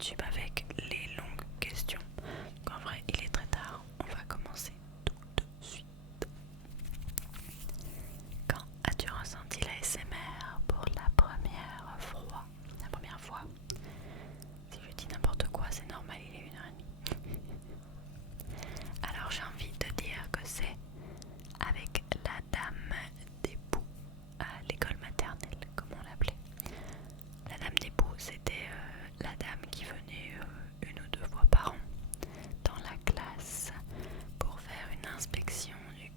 YouTube avec les longues questions. Donc en vrai, il est très tard, on va commencer tout de suite. Quand as-tu ressenti la SMR pour la première fois? La première fois. Si je dis n'importe quoi, c'est normal, il est 1h30. Alors j'ai envie de dire que c'est avec la dame des poux à l'école maternelle, comme on l'appelait. La dame des poux, c'était la dame qui venait une ou deux fois par an dans la classe pour faire une inspection du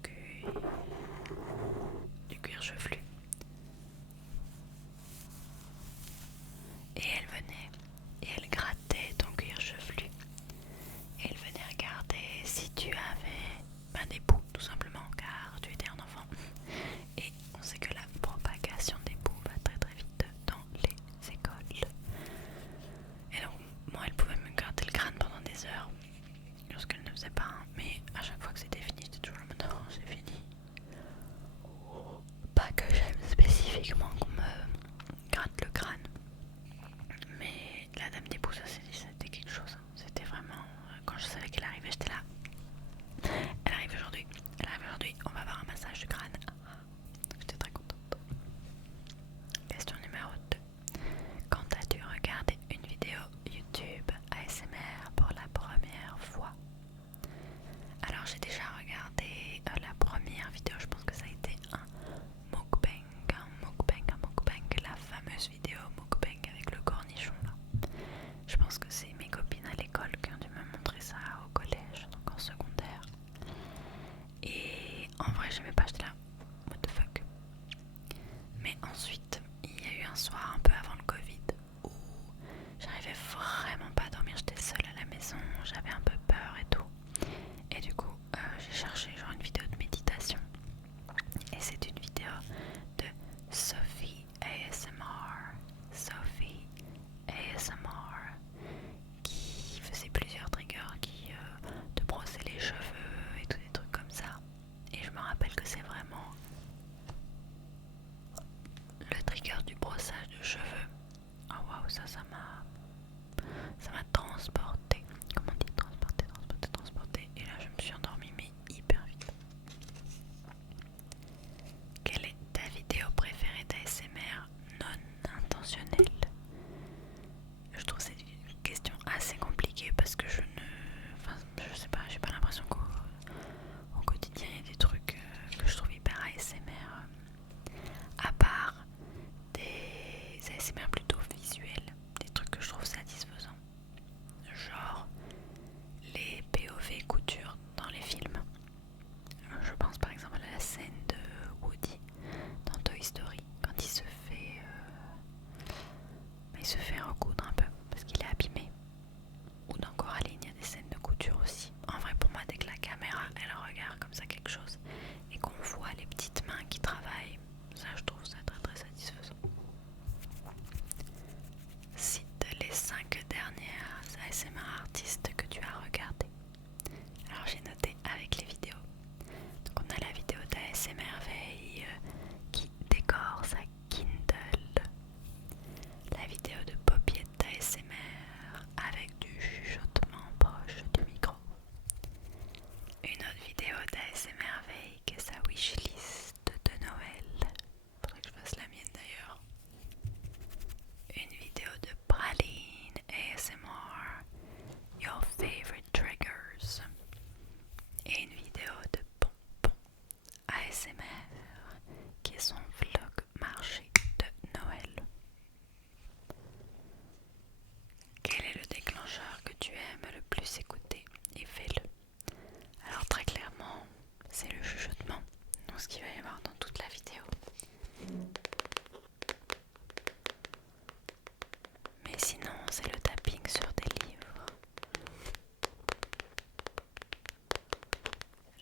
cuir chevelu. Et elle venait et elle grattait ton cuir chevelu. Et elle venait regarder si tu avais des poux, tout simplement, car tu étais un enfant. Et on sait que la propagation des poux va très très vite dans les écoles. Et donc, moi, elle pouvait me gratter le crâne pendant des heures, chose qu'elle ne faisait pas, hein. Mais à chaque fois que c'était fini, j'étais toujours là, non, c'est fini. Pas que j'aime spécifiquement qu'on me gratte le crâne, mais la dame des poux, ça c'était quelque chose, hein. C'était vraiment, quand je savais qu'elle arrivait, j'étais là. Elle arrive aujourd'hui, on va avoir un massage du crâne. J'étais très contente. Question numéro 2. Quand as-tu regardé une vidéo YouTube ASMR pour la première fois? Alors j'ai déjà regardé la première vidéo, je pense que ça a été un mukbang, la fameuse vidéo mukbang avec le cornichon là. Je pense que c'est mes copines à l'école qui ont dû me montrer ça au collège, donc en secondaire. Et en vrai j'aimais pas, j'étais là, what the fuck. Mais ensuite, il y a eu un soir un peu avant le Covid où j'arrivais vraiment pas à dormir, j'étais seule à la maison, j'avais un peu peur et tout. Et du coup, j'ai cherché genre une vidéo de méditation. Et c'est une vidéo de Sophie ASMR. Sophie ASMR qui faisait plusieurs triggers, qui te brossait les cheveux et tout des trucs comme ça. Et je me rappelle que c'est vraiment le trigger du brossage de cheveux. Oh waouh, ça m'a transporté. Comment on dit transporté. Et là je me suis endormie mais hyper vite. Quelle est ta vidéo préférée d'ASMR non intentionnelle? Je trouve cette question assez compliquée parce que je sais pas, j'ai pas l'impression qu'au quotidien il y a des trucs que je trouve hyper ASMR. À part des ASMR plutôt visuels, des trucs que je trouve satisfaisants. Genre les POV couture dans les films. Je pense par exemple à la scène de Woody dans Toy Story quand il se fait recoudre un peu parce qu'il est abîmé. Ou dans Coraline, il y a des scènes de couture aussi. En vrai, pour moi, dès que la caméra elle regarde comme ça quelque chose et qu'on voit les petites mains qui travaillent, ça je trouve ça très très satisfaisant. Cite les 5 dernières ASMR artistes que tu as regardées. Alors j'ai noté avec les vidéos. Donc on a la vidéo d'ASMR Veille qui décore sa Kindle. La vidéo de Popiette ASMR avec du chuchotement proche du micro. Une autre vidéo d'ASMR Veille qui est sa wishlist de Noël. Faudrait que je fasse la mienne d'ailleurs. Une vidéo de Praline ASMR, Your Favorite Triggers. Et une vidéo de Pompon ASMR qui est son vlog marché de Noël. Quel est le déclencheur que tu aimes le plus écouter et fais-le? Alors très clairement, c'est le chuchotement, donc ce qu'il va y avoir dans toute la vidéo. Mais sinon, c'est le tapping sur des livres.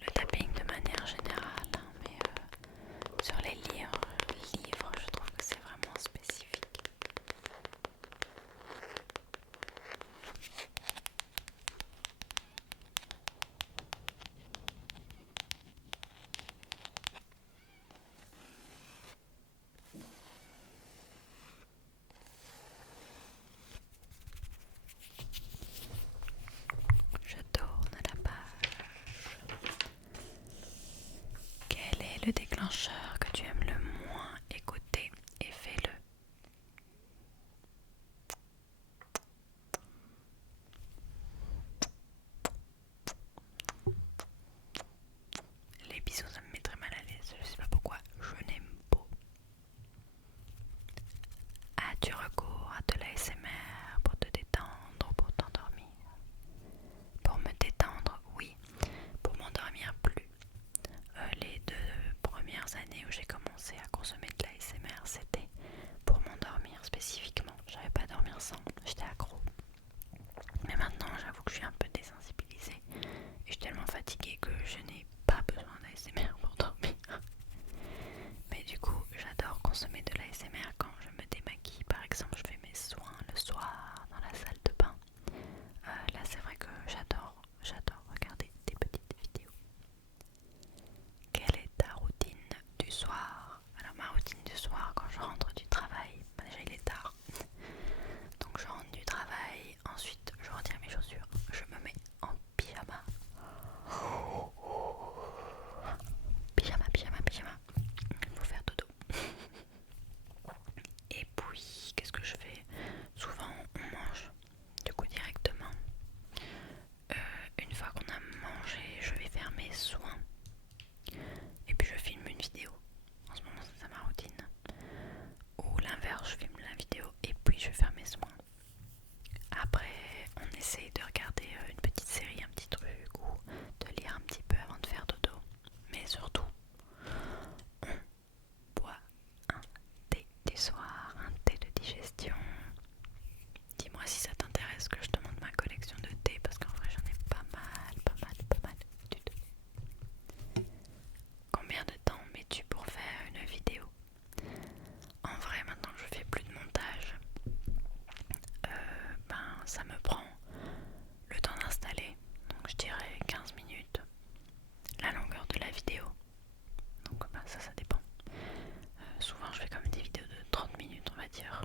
Le tapping de manière générale, hein, mais ça me prend le temps d'installer, donc je dirais 15 minutes, la longueur de la vidéo, donc ça dépend. Souvent je fais comme des vidéos de 30 minutes on va dire,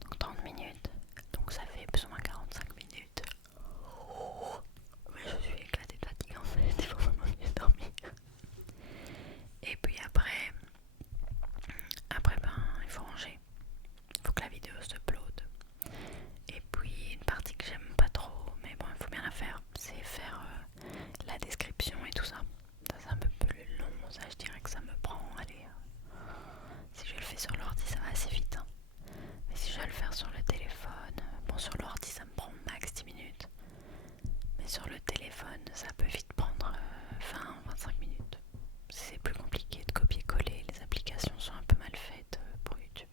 donc 30 minutes, donc ça fait plus ou moins 45 minutes. Mais je suis éclatée de fatigue en fait, il faut vraiment mieux dormir. Et puis après il faut ranger, il faut que la vidéo se upload. Et puis une partie que j'aime pas trop, mais bon il faut bien la faire, c'est faire la description et tout ça. Ça c'est un peu plus long, ça je dirais que ça me prend, allez, si je le fais sur l'ordi ça va assez vite, hein. Mais si je vais le faire sur le téléphone, bon sur l'ordi ça me prend max 10 minutes. Mais sur le téléphone ça peut vite prendre 20-25 minutes. C'est plus compliqué de copier-coller, les applications sont un peu mal faites pour YouTube.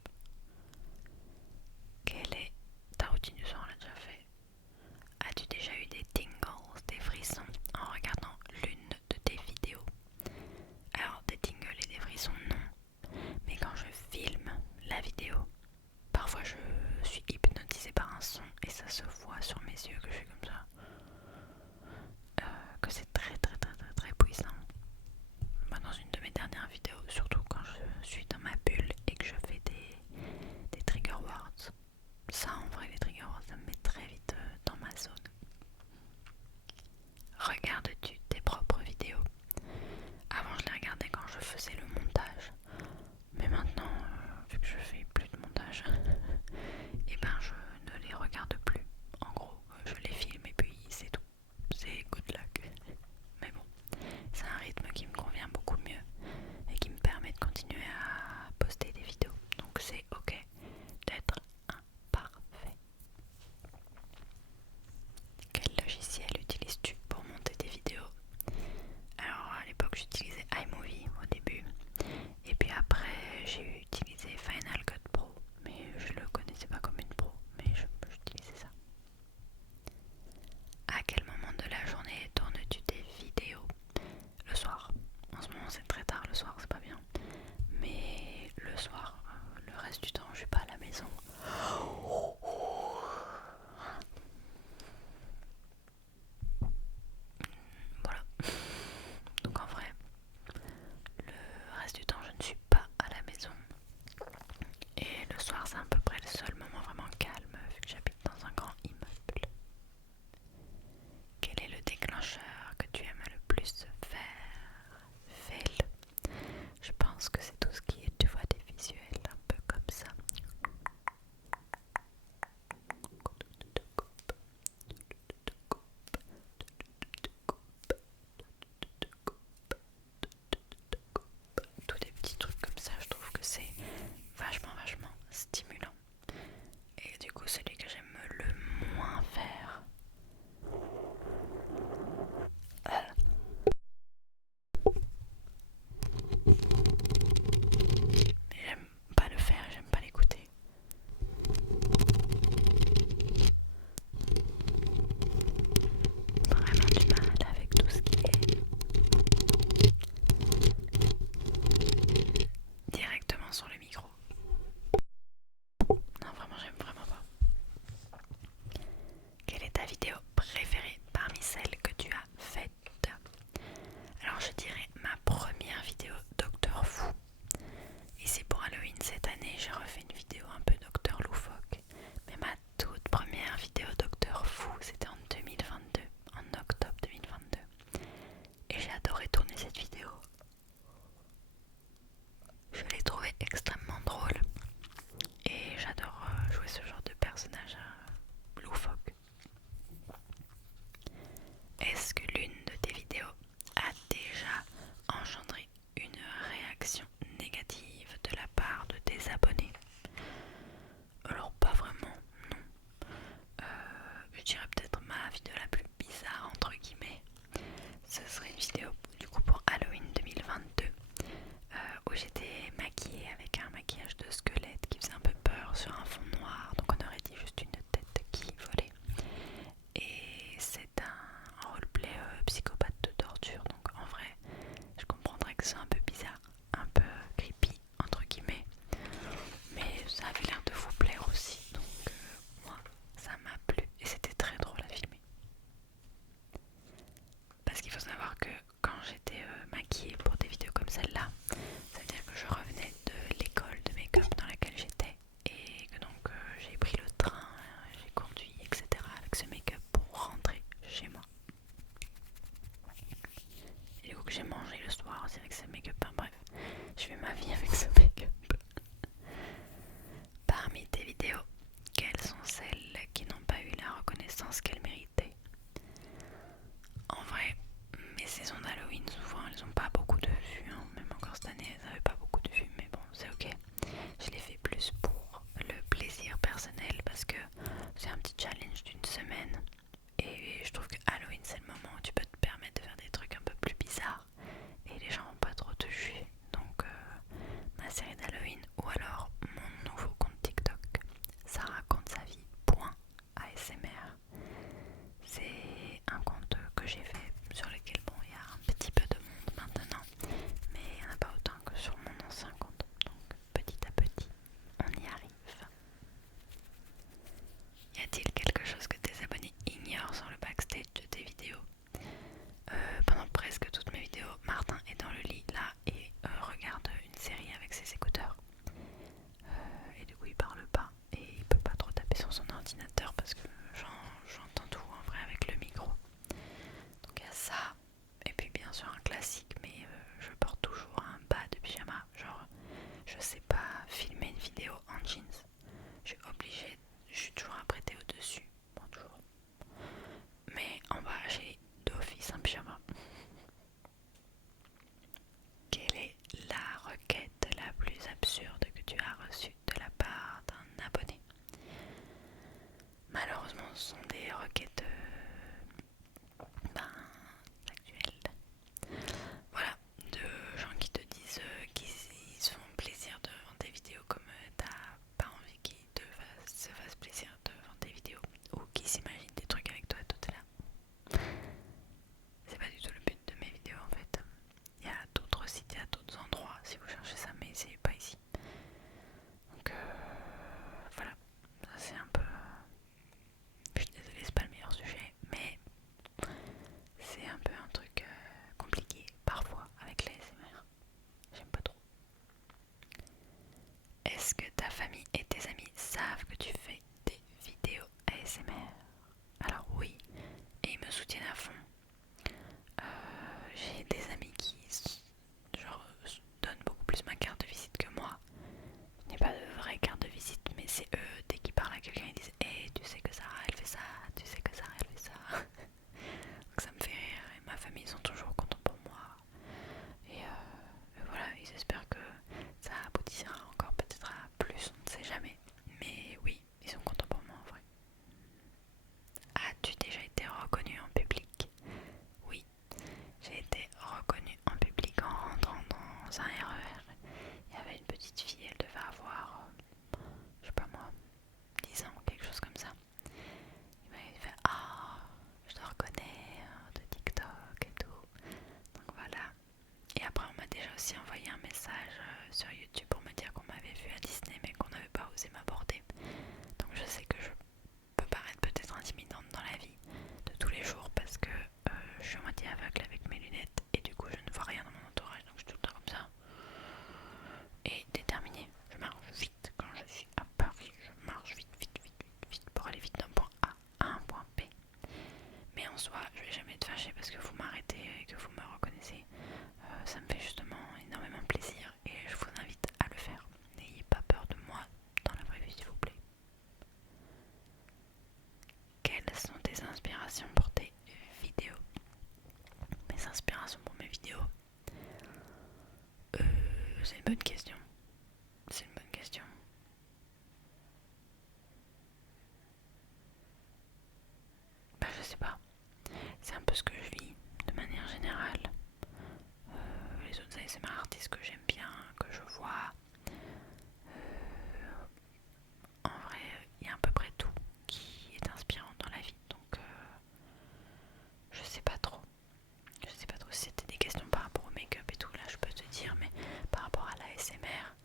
Quelle est ta routine du soir, on l'a déjà fait. As-tu déjà eu des tingles, des frissons en regardant l'une de tes vidéos? Alors des tingles et des frissons non, mais quand je filme la vidéo, parfois je suis hypnotisée par un son et ça se voit sur mes yeux que je suis comme ça, que c'est très très très très très puissant. Dans une de mes dernières vidéos, surtout quand je suis dans ma bulle et que je fais des trigger words, ça en vrai les trigger words ça me met très vite dans ma zone. Regardes-tu tes propres vidéos? Avant je les regardais quand je faisais le montage, mais maintenant vu que je fais plus de montage et ben je ne les regarde plus. En gros je les filme et puis c'est tout, c'est good luck. Mais bon, c'est un rythme qui me convient beaucoup mieux et qui me permet de continuer à poster des vidéos, donc c'est ok d'être imparfait. Quel logiciel utilises-tu pour monter tes vidéos? Alors à l'époque j'utilisais iMovie au début, et puis après j'ai utilisé Final Cut Pro, mais je le connaissais pas comme une pro, mais j'utilisais ça. À quel moment de la journée tournes-tu tes vidéos? Le soir. En ce moment c'est très tard le soir, c'est pas bien, mais le soir, le reste du temps je suis pas à la maison. Voilà. Donc en vrai, le reste du temps je ne suis pas à la maison. Et le soir c'est à peu près le seul moment vraiment calme vu que j'habite dans un grand immeuble. Quel est le déclencheur que tu aimes le plus faire? Fais-le. Je pense que c'est tout ce qui est, tu vois, des visuels un peu comme ça. Tous des petits trucs comme ça, je trouve que c'est vachement stimulant. Et du coup celui que j'aime le moins faire, j'aime pas le faire, j'aime pas l'écouter. Vraiment du mal avec tout ce qui est directement sur le micro. Non, vraiment, j'aime vraiment pas. Quelle est ta vidéo préférée parmi celles que tu as faites? Alors je dirais ma première vidéo Docteur Fou. Ici pour Halloween cette année j'ai refait une vidéo un peu Docteur Loufoque. Mais ma toute première vidéo Docteur Fou c'était en 2022, en octobre 2022. Et j'ai adoré tourner cette vidéo. Je l'ai trouvée extrêmement drôle. Et j'adore jouer ce genre de personnage loufoque. Est-ce que l'une de tes vidéos a déjà engendré une réaction négative de la part de tes abonnés? Alors pas vraiment, non. Je dirais peut-être ma vidéo la plus bizarre entre guillemets. Ce serait une vidéo du coup pour Halloween 2022 où j'étais maquillée avec un maquillage de squelette qui faisait un peu peur sur un fond noir, donc on aurait dit juste une tête qui volait. Et c'est un roleplay l'importance qu'elle méritait. En vrai, mes saisons d'Halloween, souvent elles ont pas beaucoup de vues, hein. Même encore cette année elles n'avaient pas beaucoup de vues, mais bon c'est ok. Je les fais plus pour le plaisir personnel parce que c'est un petit challenge d'une semaine. Et je trouve que Halloween c'est le moment où tu peux te permettre de faire des trucs un peu plus bizarres et les gens vont pas trop te juger. Donc ma série d'Halloween ou alors mon nouveau compte TikTok, ça raconte sa vie, point ASMR. C'est un compte que j'ai fait sur lequel bon il y a un petit peu de monde maintenant, mais il n'y en a pas autant que sur mon ancien compte. Donc petit à petit on y arrive. Y a-t-il quelque chose que tes abonnés ignorent sur le backstage de tes vidéos? Pendant presque toutes mes vidéos, Martin est dans le lit là et regarde une série avec ses écouteurs. Et du coup il parle pas et il peut pas trop taper sur son ordinateur parce que j'entends tout en vrai avec le micro. Donc il y a ça. Et puis bien sûr un classique, mais je porte toujours un bas de pyjama. Genre je sais pas filmer une vidéo en jeans. Je suis obligée, je suis toujours apprêtée au-dessus. Bon toujours. Mais en bas j'ai d'office un pyjama. Quelle est la requête la plus absurde que tu as reçue de la part d'un abonné? Malheureusement, ce sont des requêtes actuelles. Voilà, de gens qui te disent qu'ils se font plaisir devant tes vidéos comme t'as pas envie qu'ils se fassent plaisir devant tes vidéos ou qui s'imaginent des trucs avec toi tout à l'heure. C'est pas du tout le but de mes vidéos en fait. Il y a d'autres sites, il y a d'autres endroits si vous cherchez ça, mais c'est pas ici. Donc voilà, ça c'est un peu... Je suis désolée, c'est pas le meilleur sujet, mais c'est un peu un truc compliqué parfois avec l'ASMR. J'aime pas trop. Est-ce que ta famille et tes amis savent que tu fais des vidéos ASMR? Alors oui, et ils me soutiennent à fond. J'ai des amis qui genre, donnent beaucoup plus ma carte de visite que moi. Je n'ai pas de vraie carte de visite, mais c'est eux, dès qu'ils parlent à quelqu'un, ils disent hey, tu sais que Sarah elle fait ça, tu sais que Sarah elle fait ça. Donc ça me fait rire et ma famille ils sont toujours contents pour moi. Et voilà, ils espèrent que ça aboutira encore peut-être à plus, on ne sait jamais. Mais oui, ils sont contents pour moi en vrai. As-tu déjà été reconnue en public? Oui, j'ai été reconnue en public en rentrant dans un RER. Il y avait une petite fille, elle devait avoir, je sais pas moi, 10 ans, quelque chose comme ça. Il m'avait fait ah, je te reconnais de TikTok et tout. Donc voilà. Et après, on m'a déjà aussi envoyé un message sur YouTube pour me dire qu'on m'avait vu à Disney mais qu'on n'avait pas osé m'aborder. Donc je sais que je peux paraître peut-être intimidante dans la vie de tous les jours parce que je suis à moitié aveugle avec mes lunettes et du coup je ne vois rien dans mon entourage, donc je suis tout le temps comme ça. Et déterminée, je marche vite quand je suis à Paris, je marche vite, vite, vite, vite, vite pour aller vite d'un point A à un point B. Mais en soi, je vais jamais être fâchée parce que vous m'arrêtez et que vous me reconnaissez. Ça me fait justement énormément plaisir et je vous invite à le faire. N'ayez pas peur de moi dans la vraie vie s'il vous plaît. Quelles sont tes inspirations pour tes vidéos? Mes inspirations pour mes vidéos, c'est une bonne question. C'est une bonne question. Bah je sais pas. C'est un peu ce que je lis de manière générale. Les autres ASMR artistes que j'aime bien, que je vois. En vrai, il y a à peu près tout qui est inspirant dans la vie. Donc je sais pas trop. Je sais pas trop si c'était des questions par rapport au make-up et tout. Là je peux te dire, mais par rapport à l'ASMR,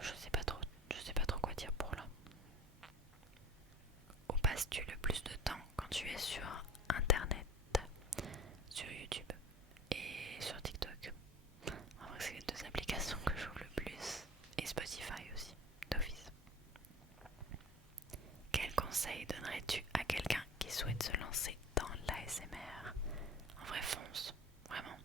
je sais pas trop. Je sais pas trop quoi dire pour là. Où passes-tu le plus de temps quand tu es sur internet? Sur YouTube et sur TikTok. En vrai, c'est les deux applications que j'ouvre le plus. Et Spotify aussi, d'office. Quel conseil donnerais-tu à quelqu'un qui souhaite se lancer dans l'ASMR? En vrai, fonce. Vraiment.